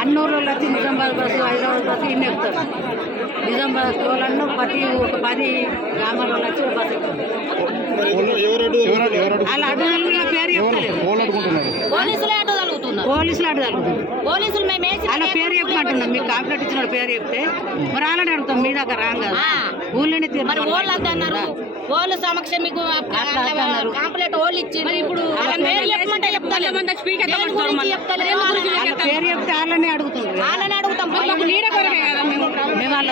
అన్నూరులో వచ్చి Nizamabad bus Hyderabad bus ఇన్ని ఎక్కుతారు. నిజామాబాద్ వాళ్ళను ప్రతి ఒక 10 గ్రామాలలో వచ్చి బస్సు ఎక్కుతారు. వాళ్ళు అడ్డుదల పేరు చెప్తలేరు. పోలీసులే అడ్డు తలుగుతున్నారు. పోలీసులు మేము అలా పేరు చెప్పమంటున్నాం. మీకు కాంప్లైంట్ ఇచ్చిన పేరు చెప్తే మరి అలానే అడుగుతాం. మీ దగ్గర రాం కదా, ఊళ్ళోనే మరి వాళ్ళు అన్నారు. వాళ్ళు సమక్షం మీకు కాంప్లైంట్ వాళ్ళు ఇచ్చిండ్రు. ఇప్పుడు పేరు చెప్పమంటే చెప్తారు. పేరు చెప్తే వాళ్ళని అడుగుతుంది. వాళ్ళని అడుగుతాం. మేము వాళ్ళ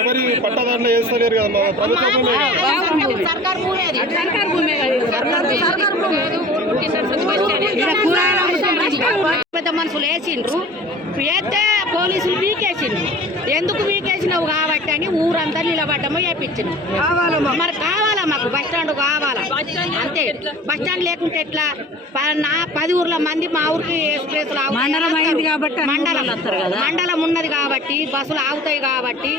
ఎవరి పట్టదారులు వేస్తలేరు కదా సర్కార్ భూమి అది. పెద్ద మనుషులు వేసిండ్రు. వేస్తే పోలీసులు వీకేసిండ్రు. ఎందుకు వీకేసినావు కాబట్టి అని ఊరంతా నిలబడ్డమో వేపించినాం. మరి కావాలా మాకు బస్ స్టాండ్ కావాలా అంతే. బస్ స్టాండ్ లేకుంటే ఎట్లా? 10 ఊర్ల మంది మా ఊరికి ఎక్స్ప్రెస్ మండలం ఉన్నది కాబట్టి బస్సులు ఆగుతాయి కాబట్టి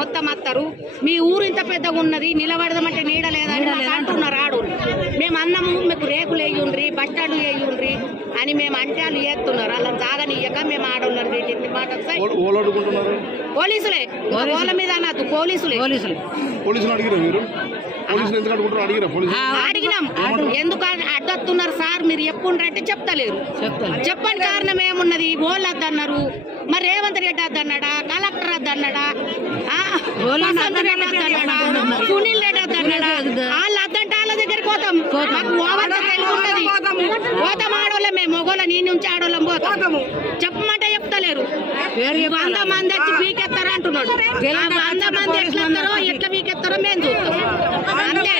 మొత్తం వస్తారు. మీ ఊరు ఇంత పెద్దగా ఉన్నది, నిలబడదామంటే నీడ లేదని అంటున్నారు ఆడోళ్ళు. మేము అన్నము మీకు రేకులు వేయుండ్రి, బస్ స్టాండ్ వేయుండ్రి అని మేము అంటే వాళ్ళు చేస్తున్నారు. అలా తాగనియక మేము ఆడోళ్ళని పోలీసులే ఓళ్ళ మీద అన్నట్టు అడిగినాం. ఎందుకు అడ్డొస్తున్నారు సార్ మీరు ఎప్పుడంటే చెప్తలేరు. చెప్పని కారణం ఏమున్నది? ఓళ్ళు అద్దన్నారు. మరి రేవంత్ రెడ్డి అద్దన్నాడా, కలెక్టర్ అద్దన్నాడా, సునీల్ రెడ్డి అద్దన్నాడా? వాళ్ళు అద్దంటే వాళ్ళ దగ్గరికి పోతాం. మాకు ఉన్నది పోతాం. ఆడోళ్ళ మేము మొగోళ్ళ నీ నుంచి ఆడోళ్ళం పోతాం. చెప్పమంటే చెప్తలేరు. 100 మంది వచ్చి పీకెత్తారు అంటున్నాడు. 100 మంది ఎట్లా పీకెత్తారో మేము చూస్తాం అంతే.